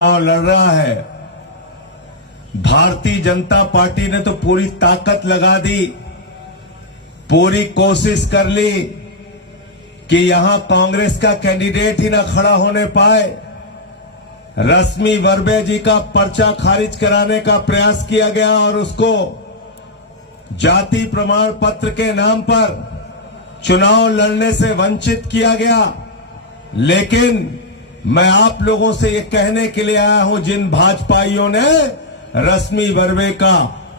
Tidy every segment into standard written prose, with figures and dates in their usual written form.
लड़ रहा है। भारतीय जनता पार्टी ने तो पूरी ताकत लगा दी, पूरी कोशिश कर ली कि यहां कांग्रेस का कैंडिडेट ही ना खड़ा होने पाए। रश्मि वर्बे जी का पर्चा खारिज कराने का प्रयास किया गया और उसको जाति प्रमाण पत्र के नाम पर चुनाव लड़ने से वंचित किया गया। लेकिन मैं आप लोगों से ये कहने के लिए आया हूं, जिन भाजपाइयों ने रश्मि वर्बे का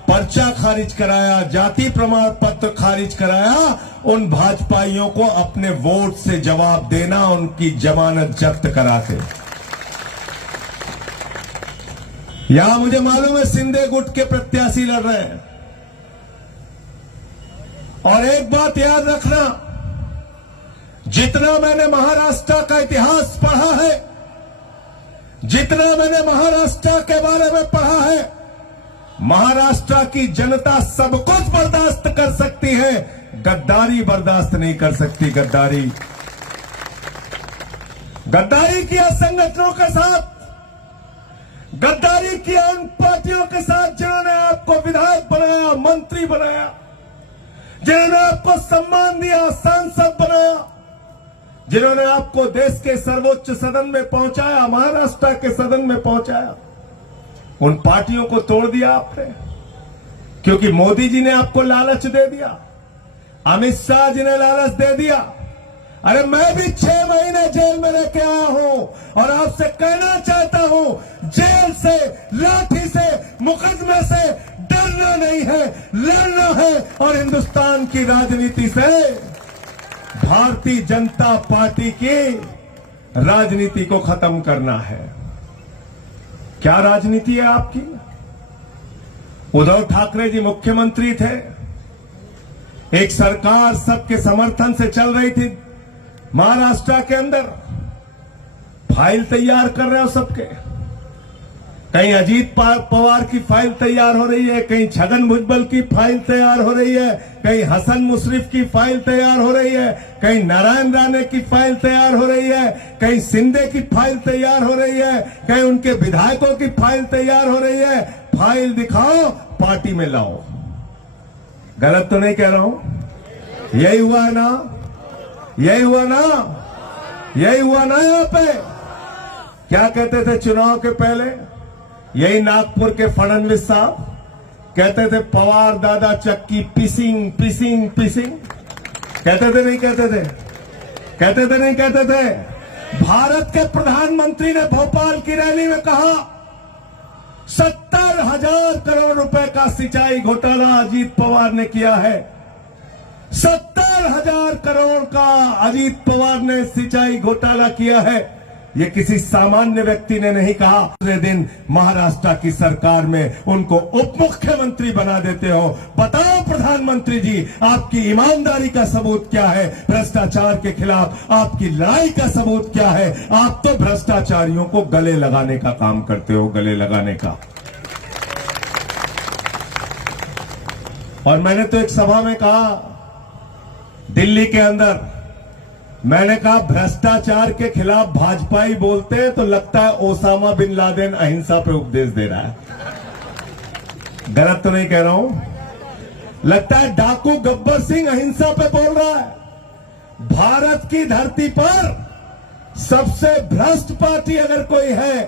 पर्चा खारिज कराया, जाति प्रमाण पत्र खारिज कराया, उन भाजपाइयों को अपने वोट से जवाब देना, उनकी जमानत जब्त करा के। यहां मुझे मालूम है सिंधे गुट के प्रत्याशी लड़ रहे हैं, और एक बात याद रखना, जितना मैंने महाराष्ट्र का इतिहास पढ़ा है, जितना मैंने महाराष्ट्र के बारे में पढ़ा है, महाराष्ट्र की जनता सब कुछ बर्दाश्त कर सकती है, गद्दारी बर्दाश्त नहीं कर सकती। गद्दारी किया संगठनों के साथ, गद्दारी किया उन पार्टियों के साथ जिन्होंने आपको विधायक बनाया, मंत्री बनाया, जिन्होंने आपको सम्मान दिया, सांसद बनाया, जिन्होंने आपको देश के सर्वोच्च सदन में पहुंचाया, महाराष्ट्र के सदन में पहुंचाया। उन पार्टियों को तोड़ दिया आपने, क्योंकि मोदी जी ने आपको लालच दे दिया, अमित शाह जी ने लालच दे दिया। अरे मैं भी 6 महीने जेल में रह के आया हूं और आपसे कहना चाहता हूं, जेल से, लाठी से, मुकदमे से डरना नहीं है, लड़ना है, और हिंदुस्तान की राजनीति से, भारतीय जनता पार्टी की राजनीति को खत्म करना है। क्या राजनीति है आपकी? उद्धव ठाकरे जी मुख्यमंत्री थे, एक सरकार सबके समर्थन से चल रही थी महाराष्ट्र के अंदर, फाइल तैयार कर रहे हो सबके, कहीं अजीत पवार की फाइल तैयार हो रही है, कहीं छगन भुजबल की फाइल तैयार हो रही है, कहीं हसन मुशर्रफ की फाइल तैयार हो रही है, कहीं नारायण राणे की फाइल तैयार हो रही है, कहीं शिंदे की फाइल तैयार हो रही है, कहीं उनके विधायकों की फाइल तैयार हो रही है। फाइल दिखाओ, पार्टी में लाओ। गलत तो नहीं कह रहा हूं? यही हुआ है ना? यही हुआ ना? यही हुआ ना? यहां पे क्या कहते थे चुनाव के पहले? यही नागपुर के फडणवीस साहब कहते थे, पवार दादा चक्की पिसिंग पिसिंग पिसिंग। कहते थे नहीं कहते थे? कहते थे नहीं कहते थे? भारत के प्रधानमंत्री ने भोपाल की रैली में कहा, 70,000 करोड़ रुपए का सिंचाई घोटाला अजीत पवार ने किया है। 70,000 करोड़ का अजीत पवार ने सिंचाई घोटाला किया है। ये किसी सामान्य व्यक्ति ने नहीं कहा। दूसरे दिन महाराष्ट्र की सरकार में उनको उप मुख्यमंत्री बना देते हो। बताओ प्रधानमंत्री जी, आपकी ईमानदारी का सबूत क्या है? भ्रष्टाचार के खिलाफ आपकी लड़ाई का सबूत क्या है? आप तो भ्रष्टाचारियों को गले लगाने का काम करते हो, गले लगाने का। और मैंने तो एक सभा में कहा, दिल्ली के अंदर, मैंने कहा भ्रष्टाचार के खिलाफ भाजपाई बोलते हैं तो लगता है ओसामा बिन लादेन अहिंसा पे उपदेश दे रहा है। गलत तो नहीं कह रहा हूं? लगता है डाकू गब्बर सिंह अहिंसा पे बोल रहा है। भारत की धरती पर सबसे भ्रष्ट पार्टी अगर कोई है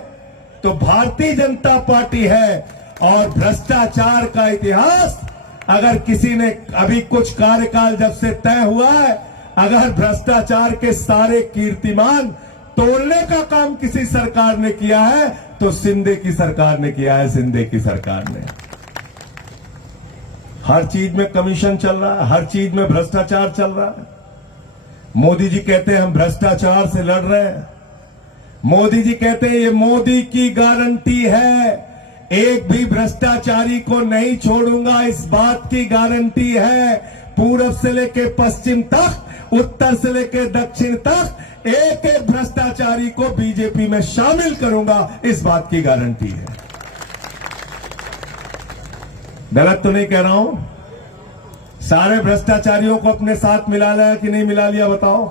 तो भारतीय जनता पार्टी है। और भ्रष्टाचार का इतिहास अगर किसी ने अभी कुछ कार्यकाल जब से तय हुआ है, अगर भ्रष्टाचार के सारे कीर्तिमान तोड़ने का काम किसी सरकार ने किया है तो शिंदे की सरकार ने किया है। शिंदे की सरकार ने हर चीज में कमीशन चल रहा है, हर चीज में भ्रष्टाचार चल रहा है। मोदी जी कहते हैं हम भ्रष्टाचार से लड़ रहे हैं। मोदी जी कहते हैं ये मोदी की गारंटी है, एक भी भ्रष्टाचारी को नहीं छोड़ूंगा, इस बात की गारंटी है। पूरब से लेके पश्चिम तक, उत्तर से लेकर दक्षिण तक एक एक भ्रष्टाचारी को बीजेपी में शामिल करूंगा, इस बात की गारंटी है। गलत तो नहीं कह रहा हूं? सारे भ्रष्टाचारियों को अपने साथ मिला लिया कि नहीं मिला लिया? बताओ।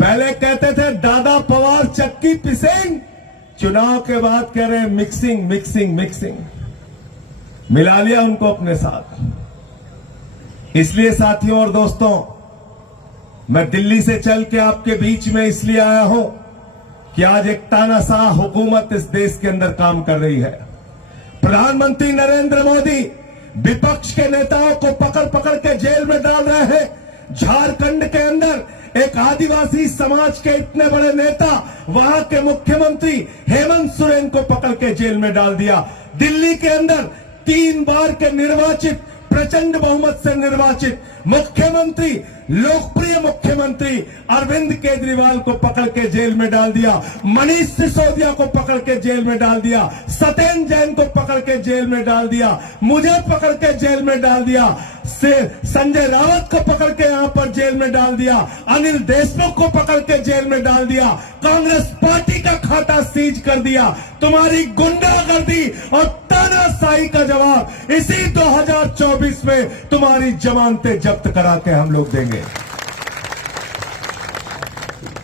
पहले कहते थे दादा पवार चक्की पिसेंग, चुनाव के बाद कह रहे हैं मिक्सिंग मिक्सिंग मिक्सिंग, मिला लिया उनको अपने साथ। इसलिए साथियों और दोस्तों, मैं दिल्ली से चल के आपके बीच में इसलिए आया हूं कि आज एक तानाशाह हुकूमत इस देश के अंदर काम कर रही है। प्रधानमंत्री नरेंद्र मोदी विपक्ष के नेताओं को पकड़ पकड़ के जेल में डाल रहे हैं। झारखंड के अंदर एक आदिवासी समाज के इतने बड़े नेता, वहां के मुख्यमंत्री हेमंत सोरेन को पकड़ के जेल में डाल दिया। दिल्ली के अंदर 3 बार के निर्वाचित, प्रचंड बहुमत से निर्वाचित मुख्यमंत्री, लोकप्रिय मुख्यमंत्री अरविंद केजरीवाल को पकड़ के जेल में डाल दिया। मनीष सिसोदिया को पकड़ के जेल में डाल दिया। सत्येंद्र जैन को पकड़ के जेल में डाल दिया। मुझे पकड़ के जेल में डाल दिया। संजय रावत को पकड़ के यहां पर जेल में डाल दिया। अनिल देशमुख को पकड़ के जेल में डाल दिया। कांग्रेस पार्टी का खाता सीज कर दिया। तुम्हारी गुंडागर्दी और तानाशाही का जवाब इसी 2024 में तुम्हारी जमानतें जब्त करा के हम लोग देंगे।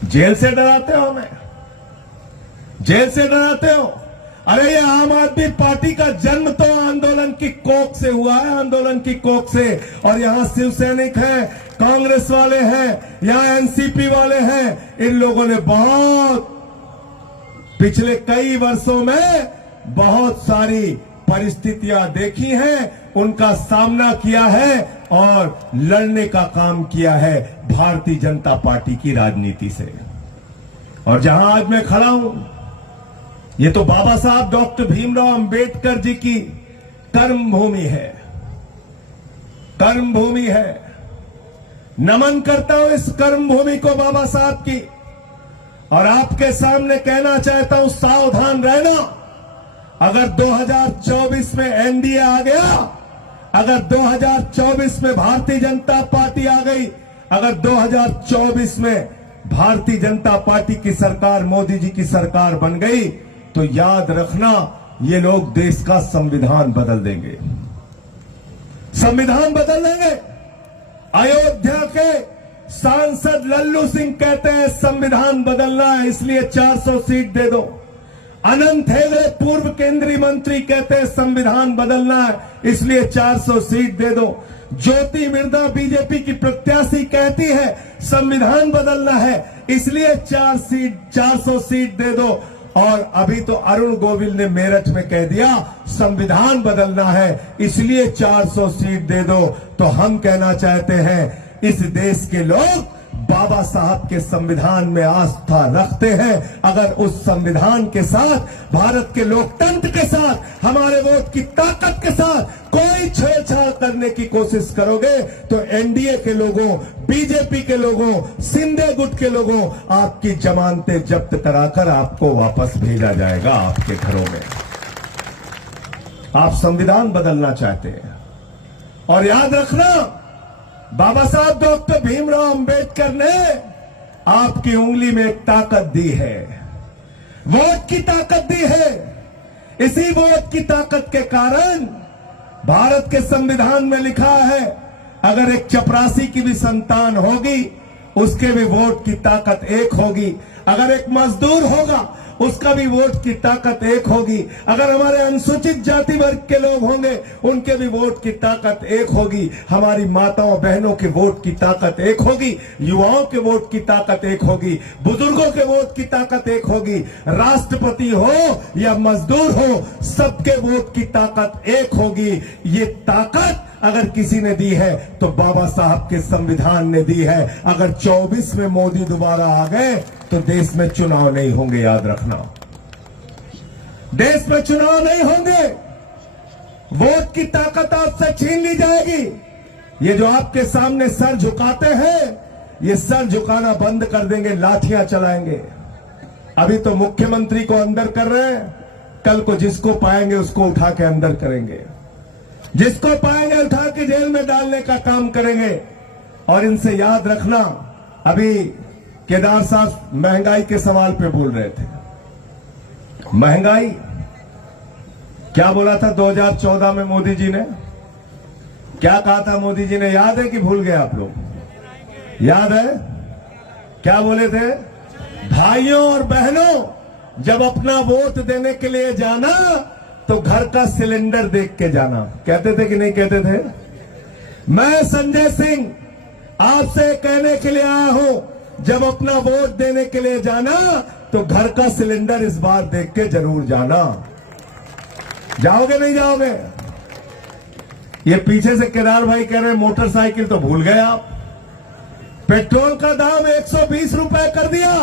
जेल से डराते हो हमें, जेल से डराते हो। अरे ये आम आदमी पार्टी का जन्म तो आंदोलन की कोख से हुआ है, आंदोलन की कोख से। और यहां शिव सैनिक हैं, कांग्रेस वाले हैं, यहां एनसीपी वाले हैं। इन लोगों ने बहुत पिछले कई वर्षों में बहुत सारी परिस्थितियां देखी हैं, उनका सामना किया है और लड़ने का काम किया है भारतीय जनता पार्टी की राजनीति से। और जहां आज मैं खड़ा हूं, ये तो बाबा साहब डॉक्टर भीमराव अंबेडकर जी की कर्म भूमि है, कर्म भूमि है। नमन करता हूं इस कर्म भूमि को, बाबा साहब की। और आपके सामने कहना चाहता हूं, सावधान रहना। अगर 2024 में एनडीए आ गया, अगर 2024 में भारतीय जनता पार्टी आ गई, अगर 2024 में भारतीय जनता पार्टी की सरकार, मोदी जी की सरकार बन गई, तो याद रखना, ये लोग देश का संविधान बदल देंगे, संविधान बदल देंगे। अयोध्या के सांसद लल्लू सिंह कहते हैं संविधान बदलना है, इसलिए 400 सीट दे दो। अनंत हेगड़े पूर्व केंद्रीय मंत्री कहते हैं संविधान बदलना है, इसलिए 400 सीट दे दो। ज्योति मिर्धा बीजेपी की प्रत्याशी कहती है संविधान बदलना है, इसलिए 400 सीट दे दो। और अभी तो अरुण गोविल ने मेरठ में कह दिया संविधान बदलना है, इसलिए 400 सीट दे दो। तो हम कहना चाहते हैं, इस देश के लोग बाबा साहब के संविधान में आस्था रखते हैं। अगर उस संविधान के साथ, भारत के लोकतंत्र के साथ, हमारे वोट की ताकत के साथ कोई छेड़छाड़ करने की कोशिश करोगे, तो एनडीए के लोगों, बीजेपी के लोगों, शिंदे गुट के लोगों, आपकी जमानतें जब्त कराकर आपको वापस भेजा जाएगा आपके घरों में। आप संविधान बदलना चाहते हैं। और याद रखना, बाबा साहब डॉक्टर भीमराव अंबेडकर ने आपकी उंगली में एक ताकत दी है, वोट की ताकत दी है। इसी वोट की ताकत के कारण भारत के संविधान में लिखा है, अगर एक चपरासी की भी संतान होगी, उसके भी वोट की ताकत एक होगी। अगर एक मजदूर होगा, उसका भी वोट की ताकत एक होगी। अगर हमारे अनुसूचित जाति वर्ग के लोग होंगे, उनके भी वोट की ताकत एक होगी। हमारी माताओं बहनों के वोट की ताकत एक होगी। युवाओं के वोट की ताकत एक होगी। बुजुर्गों के वोट की ताकत एक होगी। राष्ट्रपति हो या मजदूर हो, सबके वोट की ताकत एक होगी। ये ताकत अगर किसी ने दी है तो बाबा साहब के संविधान ने दी है। अगर 24 में मोदी दोबारा आ गए तो देश में चुनाव नहीं होंगे, याद रखना, देश में चुनाव नहीं होंगे। वोट की ताकत आपसे छीन ली जाएगी। ये जो आपके सामने सर झुकाते हैं, ये सर झुकाना बंद कर देंगे, लाठियां चलाएंगे। अभी तो मुख्यमंत्री को अंदर कर रहे हैं, कल को जिसको पाएंगे उसको उठा के अंदर करेंगे, जिसको पाएंगे उठा के जेल में डालने का काम करेंगे। और इनसे याद रखना, अभी केदार साहब महंगाई के सवाल पे बोल रहे थे। महंगाई क्या बोला था 2014 में मोदी जी ने? क्या कहा था मोदी जी ने? याद है कि भूल गए आप लोग? याद है क्या बोले थे? भाइयों और बहनों, जब अपना वोट देने के लिए जाना तो घर का सिलेंडर देख के जाना। कहते थे कि नहीं कहते थे? मैं संजय सिंह आपसे कहने के लिए आया हूं, जब अपना वोट देने के लिए जाना तो घर का सिलेंडर इस बार देख के जरूर जाना। जाओगे नहीं जाओगे? ये पीछे से केदार भाई कह रहे हैं मोटरसाइकिल तो भूल गए आप। पेट्रोल का दाम 120 रुपए कर दिया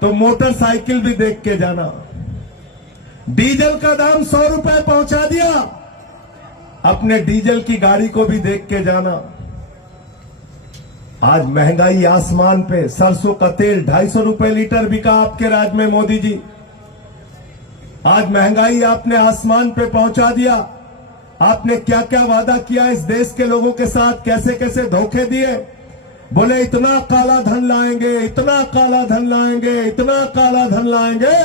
तो मोटरसाइकिल भी देख के जाना। डीजल का दाम 100 रुपए पहुंचा दिया, अपने डीजल की गाड़ी को भी देख के जाना। आज महंगाई आसमान पे, सरसों का तेल 250 रुपए लीटर बिका आपके राज्य में मोदी जी। आज महंगाई आपने आसमान पे पहुंचा दिया। आपने क्या क्या वादा किया इस देश के लोगों के साथ, कैसे कैसे धोखे दिए। बोले इतना काला धन लाएंगे, इतना काला धन लाएंगे, इतना काला धन लाएंगे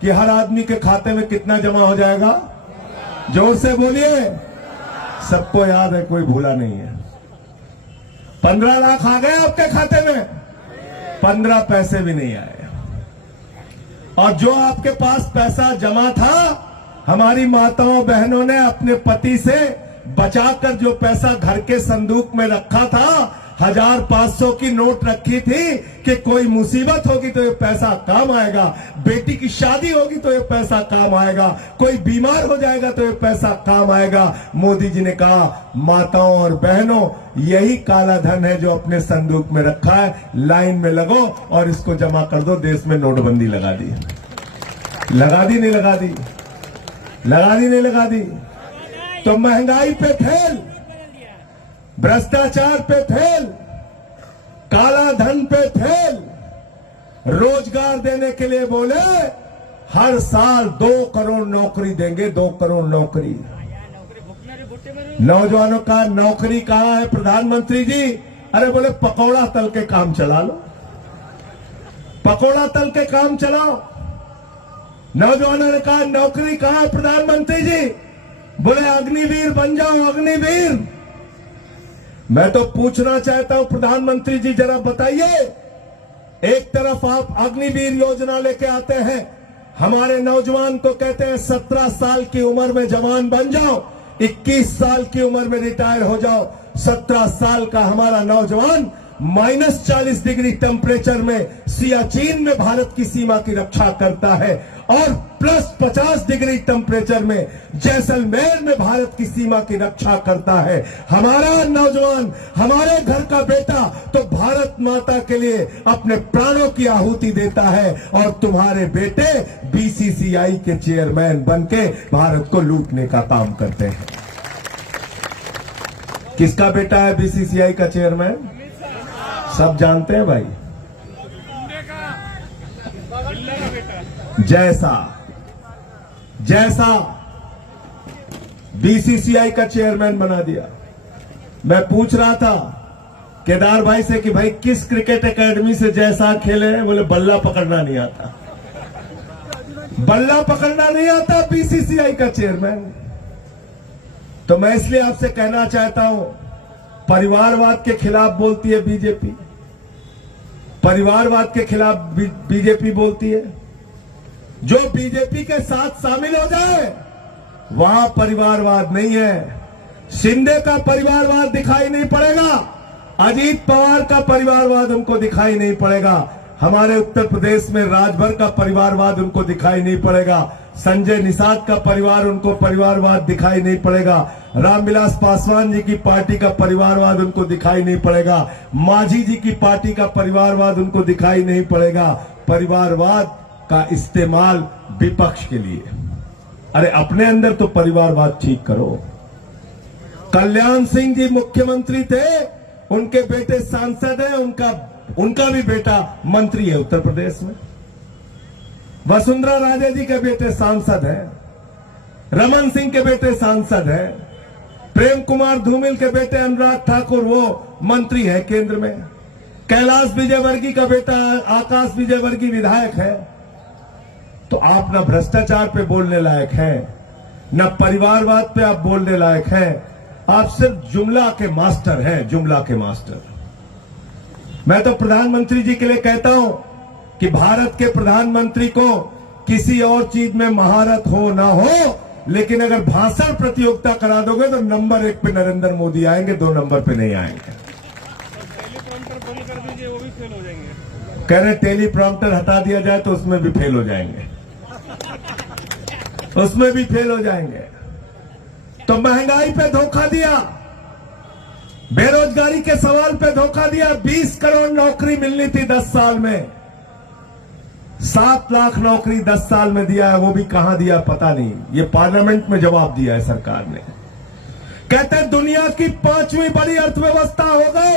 कि हर आदमी के खाते में कितना जमा हो जाएगा? जोर से बोलिए। सबको याद है, कोई भूला नहीं है। 15 लाख आ गए आपके खाते में, 15 पैसे भी नहीं आए। और जो आपके पास पैसा जमा था, हमारी माताओं बहनों ने अपने पति से बचाकर जो पैसा घर के संदूक में रखा था, 1500 की नोट रखी थी कि कोई मुसीबत होगी तो ये पैसा काम आएगा, बेटी की शादी होगी तो ये पैसा काम आएगा, कोई बीमार हो जाएगा तो ये पैसा काम आएगा। मोदी जी ने कहा माताओं और बहनों, यही काला धन है जो अपने संदूक में रखा है, लाइन में लगो और इसको जमा कर दो। देश में नोटबंदी लगा दी। लगा दी नहीं लगा दी? लगा दी नहीं लगा दी? तो महंगाई पे ठेल, भ्रष्टाचार पे ठेल, काला धन पे ठेल। रोजगार देने के लिए बोले हर साल 2 करोड़ नौकरी देंगे, 2 करोड़ नौकरी। नौजवानों का नौकरी कहां है प्रधानमंत्री जी? अरे बोले पकौड़ा तल के काम चला लो, पकौड़ा तल के काम चलाओ। नौजवानों ने कहा नौकरी कहां है प्रधानमंत्री जी? बोले अग्निवीर बन जाओ, अग्निवीर। मैं तो पूछना चाहता हूं प्रधानमंत्री जी, जरा बताइए, एक तरफ आप अग्निवीर योजना लेके आते हैं, हमारे नौजवान को कहते हैं 17 साल की उम्र में जवान बन जाओ, 21 साल की उम्र में रिटायर हो जाओ। 17 साल का हमारा नौजवान -40 डिग्री टेम्परेचर में सियाचिन में भारत की सीमा की रक्षा करता है और +50 डिग्री टेम्परेचर में जैसलमेर में भारत की सीमा की रक्षा करता है। हमारा नौजवान, हमारे घर का बेटा तो भारत माता के लिए अपने प्राणों की आहुति देता है, और तुम्हारे बेटे बीसीसीआई के चेयरमैन बनके भारत को लूटने का काम करते हैं। किसका बेटा है बीसीसीआई का चेयरमैन? सब जानते हैं भाई। जैसा बीसीसीआई का चेयरमैन बना दिया। मैं पूछ रहा था केदार भाई से कि भाई किस क्रिकेट एकेडमी से जैसा खेले हैं? बोले बल्ला पकड़ना नहीं आता। बल्ला पकड़ना नहीं आता बीसीसीआई का चेयरमैन। तो मैं इसलिए आपसे कहना चाहता हूं, परिवारवाद के खिलाफ बोलती है बीजेपी, परिवारवाद के खिलाफ बीजेपी बोलती है। जो बीजेपी के साथ शामिल हो जाए वहां परिवारवाद नहीं है। शिंदे का परिवारवाद दिखाई नहीं पड़ेगा, अजीत पवार का परिवारवाद उनको दिखाई नहीं पड़ेगा, हमारे उत्तर प्रदेश में राजभर का परिवारवाद उनको दिखाई नहीं पड़ेगा, संजय निषाद का परिवार उनको परिवारवाद दिखाई नहीं पड़ेगा, रामविलास पासवान जी की पार्टी का परिवारवाद उनको दिखाई नहीं पड़ेगा, मांझी जी की पार्टी का परिवारवाद उनको दिखाई नहीं पड़ेगा। परिवारवाद का इस्तेमाल विपक्ष के लिए। अरे अपने अंदर तो परिवारवाद ठीक करो। कल्याण सिंह जी मुख्यमंत्री थे, उनके बेटे सांसद हैं, उनका भी बेटा मंत्री है उत्तर प्रदेश में। वसुंधरा राजे जी के बेटे सांसद हैं, रमन सिंह के बेटे सांसद हैं, प्रेम कुमार धूमिल के बेटे अनुराग ठाकुर वो मंत्री है केंद्र में, कैलाश विजयवर्गीय का बेटा आकाश विजयवर्गीय विधायक है। तो आप न भ्रष्टाचार पे बोलने लायक हैं, न परिवारवाद पे आप बोलने लायक हैं, आप सिर्फ जुमला के मास्टर हैं, जुमला के मास्टर। मैं तो प्रधानमंत्री जी के लिए कहता हूं कि भारत के प्रधानमंत्री को किसी और चीज में महारत हो ना हो, लेकिन अगर भाषण प्रतियोगिता करा दोगे तो नंबर 1 पे नरेंद्र मोदी आएंगे, 2 नंबर पे नहीं आएंगे। टेलीप्रॉम्प्टर बंद कर दीजिए, वो भी फेल हो जाएंगे। कह रहे टेलीप्रॉम्प्टर हटा दिया जाए तो उसमें भी फेल हो जाएंगे, उसमें भी फेल हो जाएंगे। तो महंगाई पे धोखा दिया, बेरोजगारी के सवाल पे धोखा दिया। 20 करोड़ नौकरी मिलनी थी 10 साल में, 7 लाख नौकरी 10 साल में दिया है, वो भी कहां दिया पता नहीं। ये पार्लियामेंट में जवाब दिया है सरकार ने। कहते हैं दुनिया की 5वीं बड़ी अर्थव्यवस्था हो गए।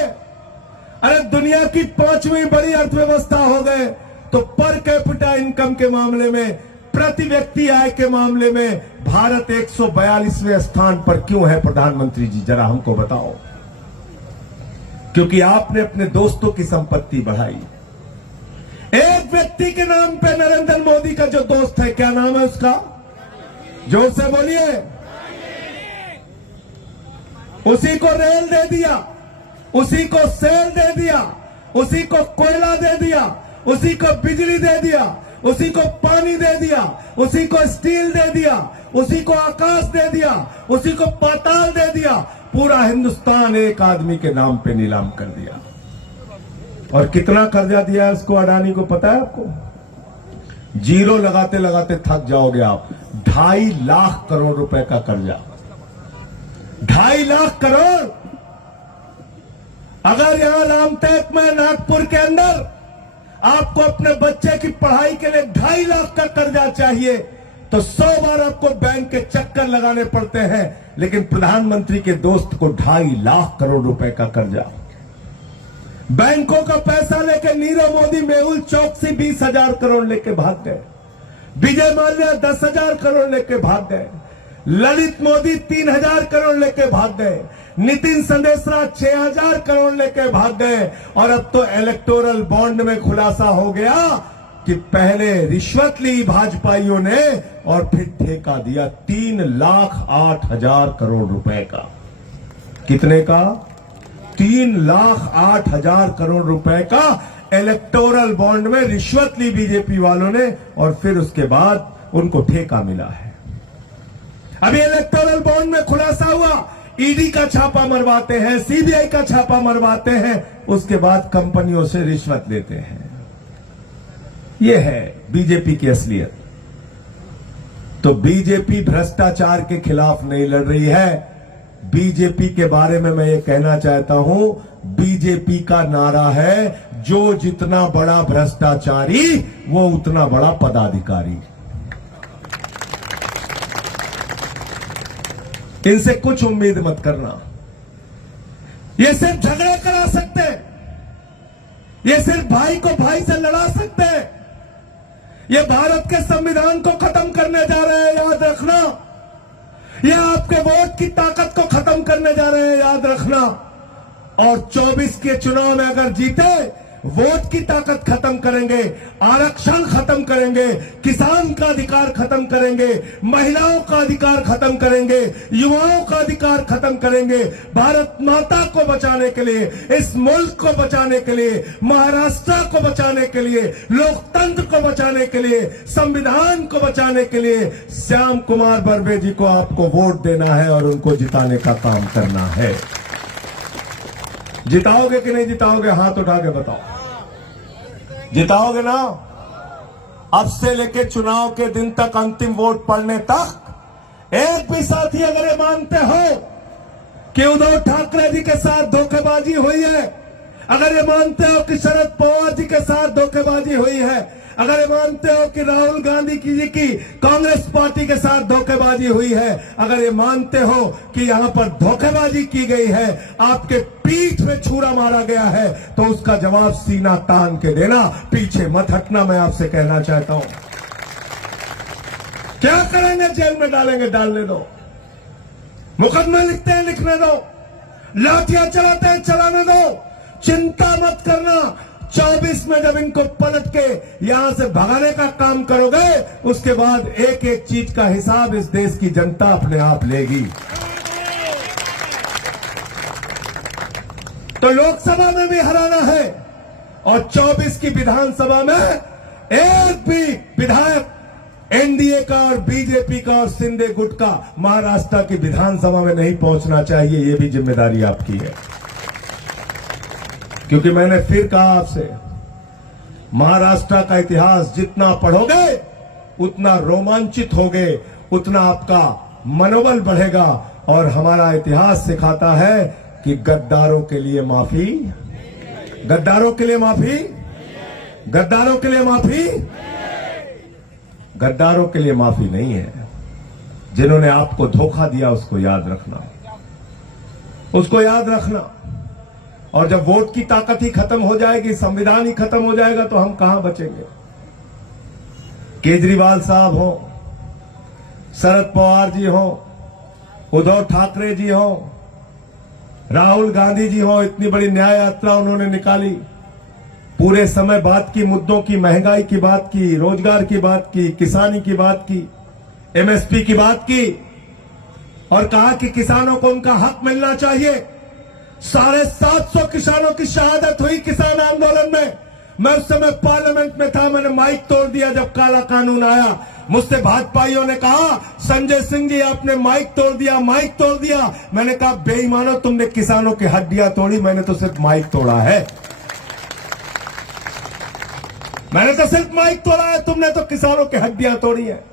अरे दुनिया की 5वीं बड़ी अर्थव्यवस्था हो गए तो पर कैपिटा इनकम के मामले में, प्रति व्यक्ति आय के मामले में भारत 142वें स्थान पर क्यों है? प्रधानमंत्री जी जरा हमको बताओ। क्योंकि आपने अपने दोस्तों की संपत्ति बढ़ाई। एक व्यक्ति के नाम पे नरेंद्र मोदी का जो दोस्त है, क्या नाम है उसका? जोर से बोलिए। उसी को रेल दे दिया, उसी को सेल दे दिया, उसी को कोयला दे दिया, उसी को बिजली दे दिया, उसी को पानी दे दिया, उसी को स्टील दे दिया, उसी को आकाश दे दिया, उसी को पाताल दे दिया। पूरा हिंदुस्तान एक आदमी के नाम पे नीलाम कर दिया। और कितना कर्जा दिया है उसको, अडानी को पता है आपको? जीरो लगाते लगाते थक जाओगे आप। 2.5 लाख करोड़ रुपए का कर्जा, 2.5 लाख करोड़। अगर यहां रामटेक में, नागपुर के अंदर आपको अपने बच्चे की पढ़ाई के लिए 2.5 लाख का कर्जा चाहिए तो 100 बार आपको बैंक के चक्कर लगाने पड़ते हैं, लेकिन प्रधानमंत्री के दोस्त को 2.5 लाख करोड़ रुपए का कर्जा। बैंकों का पैसा लेके नीरव मोदी मेहुल चौकसी 20,000 करोड़ लेके भाग गए, विजय माल्या 10,000 करोड़ लेके भाग गए, ललित मोदी 3,000 करोड़ लेके भाग गए, नितिन संदेशरा 6,000 करोड़ लेके भाग गए। और अब तो इलेक्टोरल बॉन्ड में खुलासा हो गया कि पहले रिश्वत ली भाजपाइयों ने और फिर ठेका दिया 3,08,000 करोड़ रुपए का। कितने का? 3,08,000 करोड़ रुपए का इलेक्टोरल बॉन्ड में रिश्वत ली बीजेपी वालों ने और फिर उसके बाद उनको ठेका मिला है। अभी इलेक्टोरल बॉन्ड में खुलासा हुआ, ईडी का छापा मरवाते हैं, सीबीआई का छापा मरवाते हैं, उसके बाद कंपनियों से रिश्वत लेते हैं। यह है बीजेपी की असलियत। तो बीजेपी भ्रष्टाचार के खिलाफ नहीं लड़ रही है। बीजेपी के बारे में मैं ये कहना चाहता हूं, बीजेपी का नारा है, जो जितना बड़ा भ्रष्टाचारी वो उतना बड़ा पदाधिकारी। इनसे कुछ उम्मीद मत करना। ये सिर्फ झगड़े करा सकते हैं, ये सिर्फ भाई को भाई से लड़ा सकते हैं, ये भारत के संविधान को खत्म करने जा रहे हैं, याद रखना। ये आपके वोट की ताकत को खत्म करने जा रहे हैं, याद रखना। और 24 के चुनाव में अगर जीते, वोट की ताकत खत्म करेंगे, आरक्षण खत्म करेंगे, किसान का अधिकार खत्म करेंगे, महिलाओं का अधिकार खत्म करेंगे, युवाओं का अधिकार खत्म करेंगे। भारत माता को बचाने के लिए, इस मुल्क को बचाने के लिए, महाराष्ट्र को बचाने के लिए, लोकतंत्र को बचाने के लिए, संविधान को बचाने के लिए श्याम कुमार बर्वे जी को आपको वोट देना है और उनको जिताने का काम करना है। जिताओगे कि नहीं जिताओगे? हाथ उठा के बताओ। जिताओगे ना? अब से लेके चुनाव के दिन तक, अंतिम वोट पड़ने तक, एक भी साथी अगर ये मानते हो कि उद्धव ठाकरे जी के साथ धोखेबाजी हुई है, अगर ये मानते हो कि शरद पवार जी के साथ धोखेबाजी हुई है, अगर ये मानते हो कि राहुल गांधी जी की कांग्रेस पार्टी के साथ धोखेबाजी हुई है, अगर ये मानते हो कि यहां पर धोखेबाजी की गई है, आपके पीठ में छुरा मारा गया है, तो उसका जवाब सीना तान के देना, पीछे मत हटना। मैं आपसे कहना चाहता हूं, क्या करेंगे? जेल में डालेंगे, डालने दो। मुकदमे लिखते हैं, लिखने दो। लाठियां चलाते हैं, चलाने दो। चिंता मत करना। 24 में जब इनको पलट के यहां से भगाने का काम करोगे, उसके बाद एक एक चीज का हिसाब इस देश की जनता अपने आप लेगी। तो लोकसभा में भी हराना है और 24 की विधानसभा में एक भी विधायक एनडीए का और बीजेपी का और शिंदे गुट का महाराष्ट्र की विधानसभा में नहीं पहुंचना चाहिए, ये भी जिम्मेदारी आपकी है। क्योंकि मैंने फिर कहा आपसे, महाराष्ट्र का इतिहास जितना पढ़ोगे उतना रोमांचित होगे, उतना आपका मनोबल बढ़ेगा। और हमारा इतिहास सिखाता है कि गद्दारों के लिए माफी, गद्दारों के लिए माफी, गद्दारों के लिए माफी, गद्दारों के लिए माफी नहीं है। जिन्होंने आपको धोखा दिया उसको याद रखना, उसको याद रखना। और जब वोट की ताकत ही खत्म हो जाएगी, संविधान ही खत्म हो जाएगा, तो हम कहां बचेंगे। केजरीवाल साहब हो, शरद पवार जी हो, उद्धव ठाकरे जी हो, राहुल गांधी जी हो, इतनी बड़ी न्याय यात्रा उन्होंने निकाली, पूरे समय बात की, मुद्दों की, महंगाई की बात की, रोजगार की बात की, किसानी की बात की, एमएसपी की बात की, और कहा कि किसानों को उनका हक मिलना चाहिए। 750 किसानों की शहादत हुई किसान आंदोलन में। मैं उस समय पार्लियामेंट में था, मैंने माइक तोड़ दिया जब काला कानून आया। मुझसे भाजपाइयों ने कहा, संजय सिंह जी आपने माइक तोड़ दिया, माइक तोड़ दिया। मैंने कहा बेईमानो, तुमने किसानों की हड्डियां तोड़ी, मैंने तो सिर्फ माइक तोड़ा है, मैंने तो सिर्फ माइक तोड़ा है, तुमने तो किसानों की हड्डियां तोड़ी है।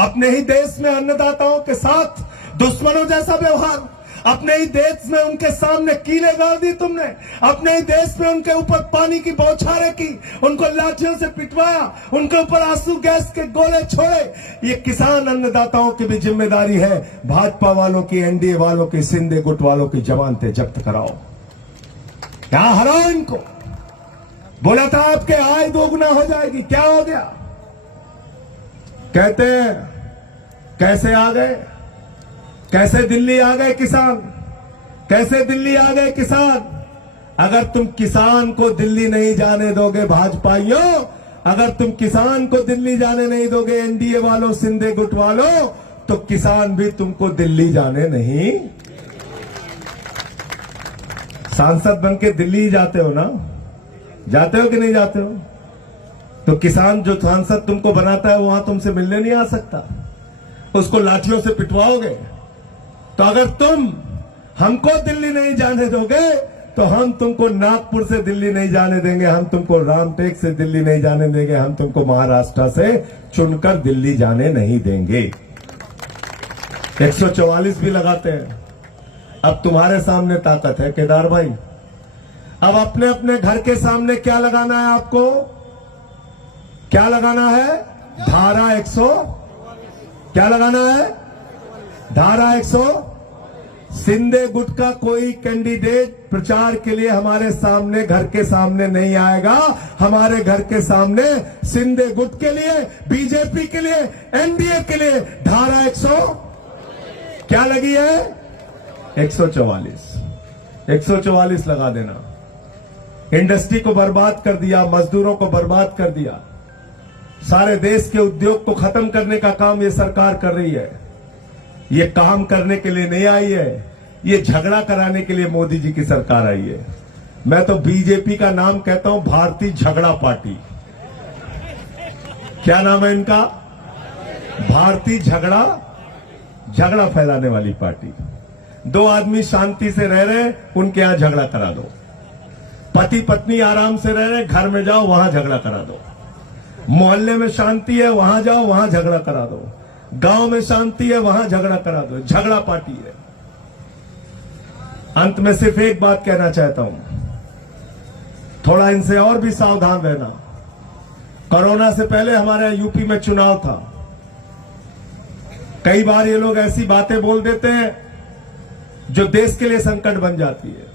अपने ही देश में अन्नदाताओं के साथ दुश्मनों जैसा व्यवहार, अपने ही देश में उनके सामने कीलें गाड़ दी तुमने, अपने ही देश में उनके ऊपर पानी की बौछारें की, उनको लाठियों से पिटवाया, उनके ऊपर आंसू गैस के गोले छोड़े। ये किसान अन्नदाताओं की भी जिम्मेदारी है। भाजपा वालों की, एनडीए वालों की, शिंदे गुट वालों की जमानतें जब्त कराओ, यहां हराओ इनको। बोला था आपके आय दोगुना हो जाएगी, क्या हो गया। कहते हैं कैसे आ गए, कैसे दिल्ली आ गए किसान, कैसे दिल्ली आ गए किसान। अगर तुम किसान को दिल्ली नहीं जाने दोगे भाजपाइयों, अगर तुम किसान को दिल्ली जाने नहीं दोगे एनडीए वालों, शिंदे गुट वालों, तो किसान भी तुमको दिल्ली जाने नहीं। सांसद बनके दिल्ली जाते हो ना, जाते हो कि नहीं जाते हो। तो किसान जो सांसद तुमको बनाता है वहां तुमसे मिलने नहीं आ सकता, उसको लाठियों से पिटवाओगे। तो अगर तुम हमको दिल्ली नहीं जाने दोगे तो हम तुमको नागपुर से दिल्ली नहीं जाने देंगे, हम तुमको रामटेक से दिल्ली नहीं जाने देंगे, हम तुमको महाराष्ट्र से चुनकर दिल्ली जाने नहीं देंगे। 144 भी लगाते हैं। अब तुम्हारे सामने ताकत है केदार भाई, अब अपने अपने घर के सामने क्या लगाना है आपको, क्या लगाना है, धारा 100, क्या लगाना है, धारा 100। शिंदे गुट का कोई कैंडिडेट प्रचार के लिए हमारे सामने, घर के सामने नहीं आएगा। हमारे घर के सामने शिंदे गुट के लिए, बीजेपी के लिए, एनडीए के लिए धारा 100 क्या लगी है, 144। 144 लगा देना। इंडस्ट्री को बर्बाद कर दिया, मजदूरों को बर्बाद कर दिया, सारे देश के उद्योग को खत्म करने का काम ये सरकार कर रही है। ये काम करने के लिए नहीं आई है, ये झगड़ा कराने के लिए मोदी जी की सरकार आई है। मैं तो बीजेपी का नाम कहता हूं भारतीय झगड़ा पार्टी। क्या नाम है इनका, भारतीय झगड़ा, झगड़ा फैलाने वाली पार्टी। दो आदमी शांति से रह रहे, उनके यहां झगड़ा करा दो। पति पत्नी आराम से रह रहे, घर में जाओ वहां झगड़ा करा दो। मोहल्ले में शांति है, वहां जाओ वहां झगड़ा करा दो। गांव में शांति है, वहां झगड़ा करा दो। झगड़ा पार्टी है। अंत में सिर्फ एक बात कहना चाहता हूं, थोड़ा इनसे और भी सावधान रहना। कोरोना से पहले हमारे यूपी में चुनाव था। कई बार ये लोग ऐसी बातें बोल देते हैं जो देश के लिए संकट बन जाती है।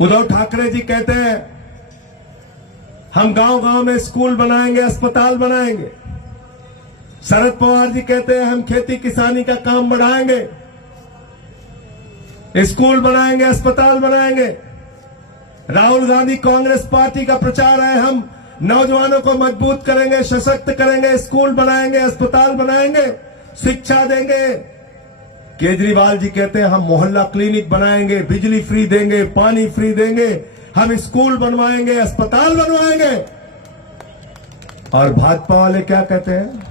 उद्धव ठाकरे जी कहते हैं हम गांव गांव में स्कूल बनाएंगे, अस्पताल बनाएंगे। शरद पवार जी कहते हैं हम खेती किसानी का काम बढ़ाएंगे, स्कूल बनाएंगे, अस्पताल बनाएंगे। राहुल गांधी कांग्रेस पार्टी का प्रचार है हम नौजवानों को मजबूत करेंगे, सशक्त करेंगे, स्कूल बनाएंगे, अस्पताल बनाएंगे, शिक्षा देंगे। केजरीवाल जी कहते हैं हम मोहल्ला क्लिनिक बनाएंगे, बिजली फ्री देंगे, पानी फ्री देंगे, हम स्कूल बनवाएंगे, अस्पताल बनवाएंगे। और भाजपा वाले क्या कहते हैं?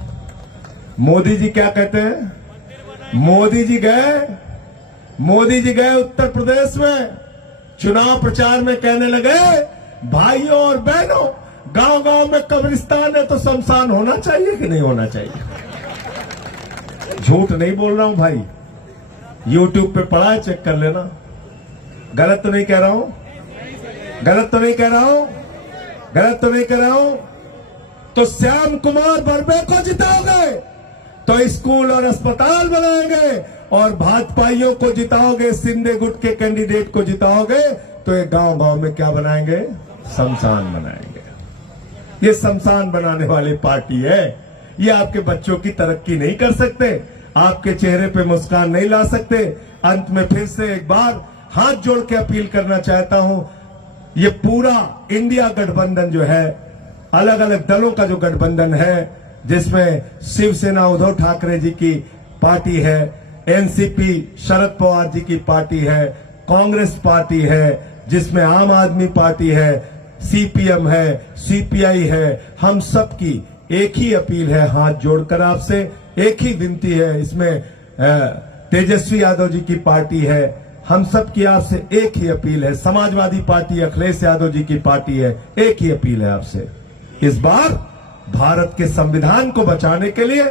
मोदी जी क्या कहते हैं? मोदी जी गए उत्तर प्रदेश में चुनाव प्रचार में, कहने लगे भाइयों और बहनों, गांव गांव में कब्रिस्तान है तो शमशान होना चाहिए कि नहीं होना चाहिए? झूठ नहीं बोल रहा हूं भाई, यूट्यूब पे पड़ा है, चेक कर लेना। गलत तो नहीं कह रहा हूं? गलत तो नहीं कह रहा हूं? गलत तो नहीं कह रहा हूं? तो श्याम कुमार बर्वे को जिताओगे तो स्कूल और अस्पताल बनाएंगे, और भाजपाइयों को जिताओगे, शिंदे गुट के कैंडिडेट को जिताओगे तो ये गांव गांव में क्या बनाएंगे? शमशान बनाएंगे। ये शमशान बनाने वाली पार्टी है। ये आपके बच्चों की तरक्की नहीं कर सकते, आपके चेहरे पे मुस्कान नहीं ला सकते। अंत में फिर से एक बार हाथ जोड़ के अपील करना चाहता हूं, ये पूरा इंडिया गठबंधन जो है, अलग अलग दलों का जो गठबंधन है, जिसमें शिवसेना उद्धव ठाकरे जी की पार्टी है, एनसीपी शरद पवार जी की पार्टी है, कांग्रेस पार्टी है जिसमें आम आदमी पार्टी है, सीपीएम है, सीपीआई है, हम सब की एक ही अपील है, हाथ जोड़कर आपसे एक ही विनती है। इसमें तेजस्वी यादव जी की पार्टी है, हम सब की आपसे एक ही अपील है। समाजवादी पार्टी अखिलेश यादव जी की पार्टी है, एक ही अपील है आपसे, इस बार भारत के संविधान को बचाने के लिए,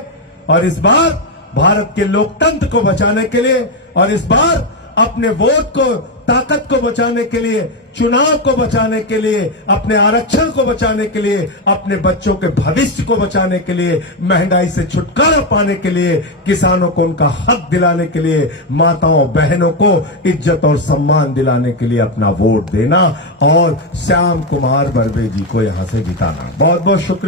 और इस बार भारत के लोकतंत्र को बचाने के लिए, और इस बार अपने वोट को, ताकत को बचाने के लिए, चुनाव को बचाने के लिए, अपने आरक्षण को बचाने के लिए, अपने बच्चों के भविष्य को बचाने के लिए, महंगाई से छुटकारा पाने के लिए, किसानों को उनका हक दिलाने के लिए, माताओं बहनों को इज्जत और सम्मान दिलाने के लिए अपना वोट देना और श्याम कुमार बर्वे जी को यहां से जिताना। बहुत बहुत शुक्रिया।